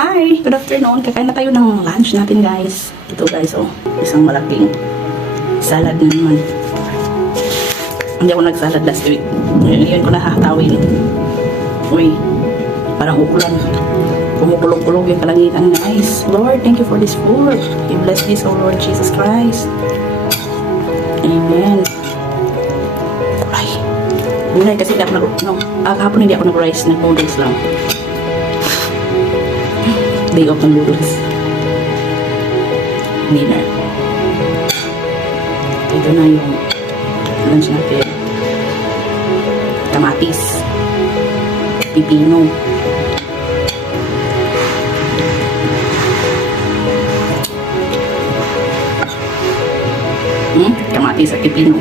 Hi! Good afternoon. Kakain na tayo ng lunch natin, guys. Ito, guys, oh. Isang malaking salad na naman. Hindi ako nagsalad last week. Ngayon ko nahahatawin. Uy, parang ukulan. Kumukulog-kulog yung kalangitan, guys. Lord, thank you for this food. You bless this, oh Lord Jesus Christ. Amen. Ay, gulay kasi hindi ako kahapon hindi ako nag-rice, nag-noodles lang. Day off ng noodles. Dinner. Ito na yung lunch natin. Kamatis. Pipino. Kamatis at pipino.